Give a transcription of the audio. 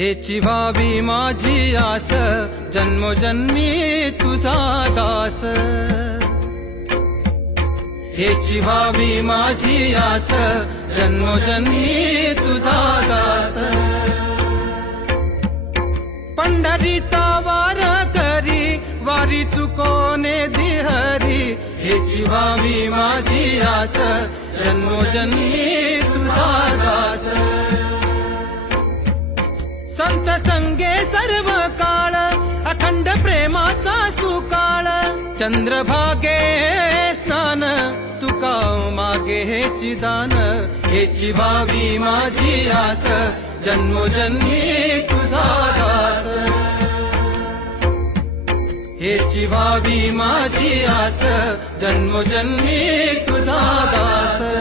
हेची व्हावी माझी आस, जन्मोजन्मी तुझा दास. हेची व्हावी माझी आस, जन्मोजन्मी तुझा दास. पंढरीचा वार करी, वारी चुकोने दिहरी. हेची व्हावी माझी आस, जन्मोजन्मी तुझा दास. संत संगे सर्व काळ, अखंड प्रेमाचा सुकाळ. चंद्रभागे स्नान, तुका मागे हेची दान. हेची व्हावी माझी आस, जन्मोजन्मी तुझा दास. हेची व्हावी माझी आस, जन्मोजन्मी तुझा दास.